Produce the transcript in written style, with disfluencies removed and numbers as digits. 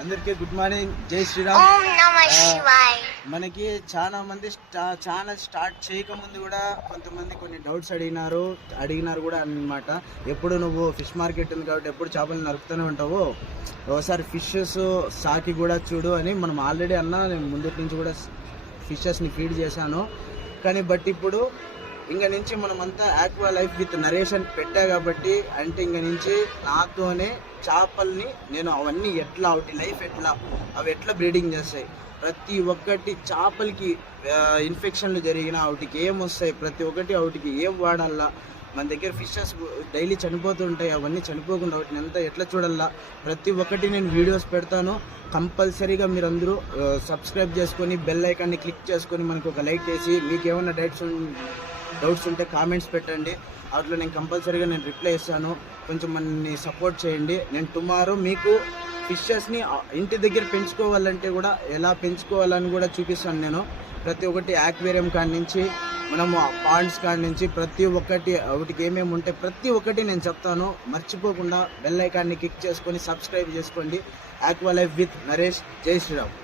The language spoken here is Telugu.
అందరికీ గుడ్ మార్నింగ్, జై శ్రీరామ్. మనకి చాలా మంది ఛానల్ స్టార్ట్ చేయకముందు కూడా కొంతమంది కొన్ని డౌట్స్ అడిగినారు కూడా అన్నమాట. ఎప్పుడు నువ్వు ఫిష్ మార్కెట్ ఉంది కాబట్టి ఎప్పుడు చేపలు నరుకుతూనే ఉంటావు, ఒకసారి ఫిషెస్ సాకి కూడా చూడు అని మనం ఆల్రెడీ నేను ముందటి నుంచి కూడా ఫిషెస్ని ఫీడ్ చేశాను. కానీ బట్ ఇప్పుడు ఇంక నుంచి మనమంతా ఆక్వా లైఫ్ విత్ నరేషన్ పెట్టా కాబట్టి అంటే ఇంక నుంచి నాతోనే చేపల్ని నేను అవన్నీ ఎట్లా వాటి లైఫ్ అవి ఎట్లా బ్రీడింగ్ చేస్తాయి, ప్రతి ఒక్కటి చేపలకి ఇన్ఫెక్షన్లు జరిగిన వాటికి ఏం వస్తాయి, ప్రతి ఒక్కటి వాటికి ఏం వాడాలా, మన దగ్గర ఫిషెస్ డైలీ చనిపోతుంటాయి, అవన్నీ చనిపోకుండా వాటిని అంతా ఎట్లా చూడాలా, ప్రతి ఒక్కటి నేను వీడియోస్ పెడతాను. కంపల్సరీగా మీరందరూ సబ్స్క్రైబ్ చేసుకొని బెల్ ఐకాన్ని క్లిక్ చేసుకొని మనకు ఒక లైక్ చేసి మీకు ఏమైనా డౌట్స్ ఉంటే కామెంట్స్ పెట్టండి. వాటిలో నేను కంపల్సరీగా రిప్లై ఇస్తాను. కొంచెం మనని సపోర్ట్ చేయండి. నేను టుమారో మీకు ఫిషెస్ని ఇంటి దగ్గర పెంచుకోవాలంటే కూడా ఎలా పెంచుకోవాలని కూడా చూపిస్తాను. నేను ప్రతి ఒక్కటి యాక్వేరియం కాడి నుంచి మనము పాండ్స్ కాడి నుంచి ప్రతి ఒక్కటి వాటికి ఏమేమి ఉంటాయి ప్రతి ఒక్కటి నేను చెప్తాను. మర్చిపోకుండా బెల్ ఐకాన్ని క్లిక్ చేసుకొని సబ్స్క్రైబ్ చేసుకోండి. Aqua life with Naresh. జై శ్రీరామ్.